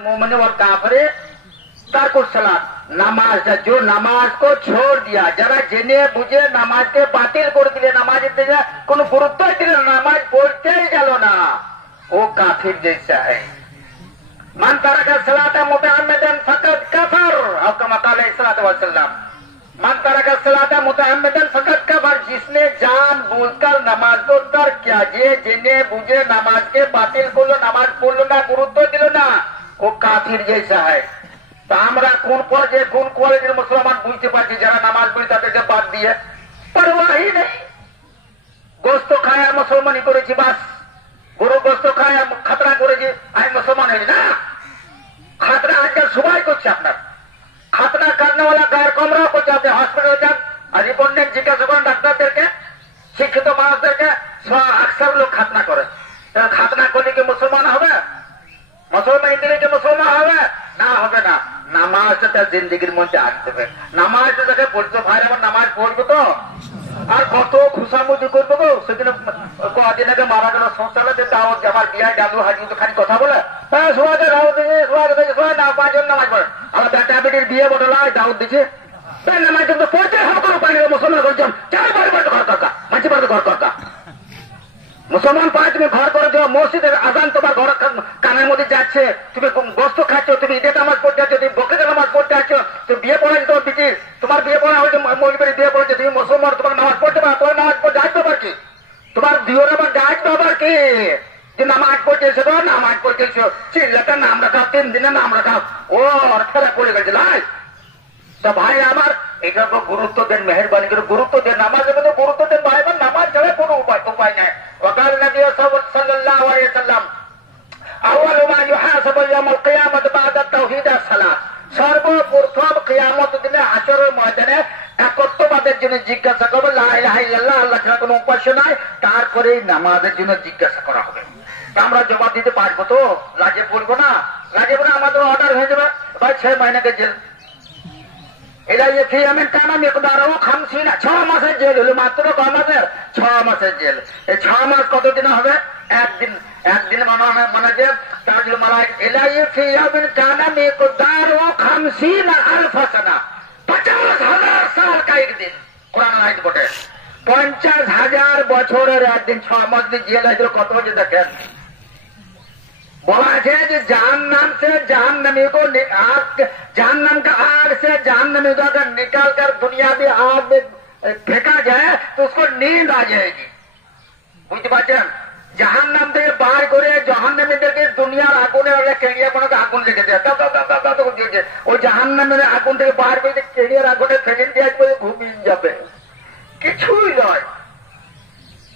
मोमिन और काफिर तारकुस सलात, नमाज जो नमाज को छोड़ दिया, जरा जेने बुझे नमाज के बातिल कर दिले, नमाज কোনো গুরুত্ব দিল না, নামাজ পড়তেই গেল না, ও কাফির जैसा है। মান তারাকা সালাতা মুতাআম্মিদান ফাকাদ কাফার, আও কামা ক্বালা সাল্লাল্লাহু আলাইহি ওয়াসাল্লাম। মান তারাকা সালাতা মুতাআম্মিদান ফাকাদ কাফার, जिसने जानबूझकर नमाज को तर्क किया, যে জেনে বুঝে নামাজকে বাতিল করলো, নামাজ পড়লো না, গুরুত্ব দিল না, ও কাফির जैसा है। তা আমরা কোন পর্যায়ে কোন কোয়ালিটির মুসলমান বুঝতে পারছি, যারা নামাজ পড়ে তাদেরকে বাদ দিয়ে পরোয়াই নেই, গোস্ত খায় আর মুসলমানি করেছি, বাস গরু গোস্ত খায় আর খাতরা করেছি, আমি মুসলমান হই না। খাতরা আজকাল সবাই করছে, আপনার খাতরা কারণেওয়ালা গায়ের কমরাও করছে। আপনি হসপিটালে যান আর রিপোর্টেন্ট জিজ্ঞাসা করেন ডাক্তারদেরকে, শিক্ষিত মানুষদেরকে, আকসার লোক খাতনা করে। খাতনা করলে কি মুসলমান হবে? মুসলমান দিলে কি মুসলমান হবে? না, হবে না। নামাজটা তার জিন্দগির মধ্যে আসতে হবে। নামাজটা তাকে পড়তে ভাই, আমার নামাজ পড়বো তো, আর কত খুশামুদি করবো গো। সেদিন কদিন আগে মারা গেল সংস্থাতে, তাও আমার বিয়ায় ডালু হাজি তো খালি কথা বলে, হ্যাঁ সোয়াকে দাওয়াত দিচ্ছে, সোয়া না পাঁচজন নামাজ পড়ে। আমার বেটা বেটির বিয়ে বদলা দাওয়াত দিচ্ছে, নামাজ কিন্তু পড়তে হবে কোনো পানি। মুসলমান করছেন চার বাড়ি বাড়ি ঘর দরকার, মাঝে বাড়ি ঘর দরকার। মুসলমান পায় তুমি ঘর করে দেওয়া, মসজিদের আজান তোমার ঘর কানের মধ্যে যাচ্ছে, তুমি গোস্ত খাচ্ছ, তুমি ঈদের নামাজ পড়তে আছো, তুমি বকরিদের নামাজ পড়তে আছো, তুমি বিয়ে পড়াচ্ছ, তোমার বিটি তোমার বিয়ে পড়া হয়েছে, মৌলবীর বিয়ে পড়েছে, তুমি মুসলমান, তোমার নামাজ পড়তে পারো, তোমার নামাজ পড়তে আসবে আবার কি? তোমার দিওর আবার আসবে আবার কি যে নামাজ পড়তেছে, তো নামাজ পড়তেছো, চিল্লাটা নাম রাখাও, 3 দিনে নাম রাখাও, ও খেলা পড়ে গেছে লাই। তা ভাই আমার এটার উপর গুরুত্ব দেন, মেহরবানি করে গুরুত্ব দেন, নামাজের মধ্যে গুরুত্ব দেন ভাই। নামাজ ছাড়া কোনো উপায় নাই। وقال النبي صلى الله عليه وسلم اول ما يحاسب يوم القيامه بعد التوحيد الصلاه, সর্বপ্রথম কিয়ামতের দিনে হাশরের ময়দানে একত্ববাদের জন্য জিজ্ঞাসা করবে, লা ইলাহা ইল্লাল্লাহ, আল্লাহ ছাড়া কোনো উপাস্য নাই, তারপরেই নামাজের জন্য জিজ্ঞাসা করা হবে। আমরা জবাব দিতে পারবো তো? লাজে পড়বো না? লাজে পড়ে আমাদের অর্ডার হয়ে যাবে, ভাই 6 মহিনাকে জেল, 6 মাসের জেল হলো, মাত্র কয় মাসের? 6 মাসের জেল। এই 6 মাস কতদিন হবে? একদিন। একদিন মানে যে তার মালাইক ইলাইহি ইয়ামিন কানা মিকদারু 50,000 সানা, 50,000 সাল কা একদিন। কোরআন আয়াত বটে 50,000 বছরের একদিন। 6 মাস দিয়ে জেল হয়েছিল, কত বছর দেখেন। বলা আছে যে जहन्नम से जहन्नमी को जहन्नम का आग से जहन्नमी को अगर निकाल कर दुनिया भी आग में फेंका जाए तो उसको नींद आ जाएगी। বুঝতে পারছেন? জাহান্নাম থেকে বার করে জাহান্নামীদেরকে দুনিয়ার আগুনে কেড়িয়াপনাকে আগুন লেগে দেয়, ওই জাহান্নামের আগুন থেকে বার করে কেড়িয়ার আগুনে ফেলে দিয়ে ঘুমিয়ে যাবে, কিছুই নয়।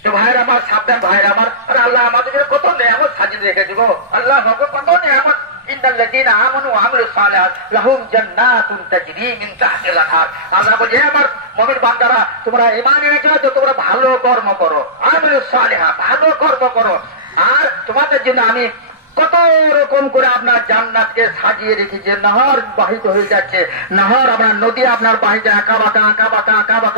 তো ভাইয়ের আমার, সাবধান ভাইয়ের আমার, আর আল্লাহ আমাদের কত নেয়ামত সাজিয়ে রেখে দিব। আল্লাহ কত নেয়ামত, ইন্নাল্লাযীনা আমানু ওয়া আমিলুস সালিহাত লাহুম জান্নাতুন তাজরি মিন তাহতিল আনহার। আল্লাহ বলে, আমার মুমিন বান্দারা, তোমরা ঈমান এনেছো তো তোমরা ভালো কর্ম করো, আমিলুস সালিহাত, ভালো কর্ম করো, আর তোমাদের জন্য আমি কত রকম করে আপনার জান্নাতকে সাজিয়ে রেখেছি। নহর বাহিত হয়ে যাচ্ছে, নহর আপনার নদী আপনার বাহিত, আঁকা বাঁকা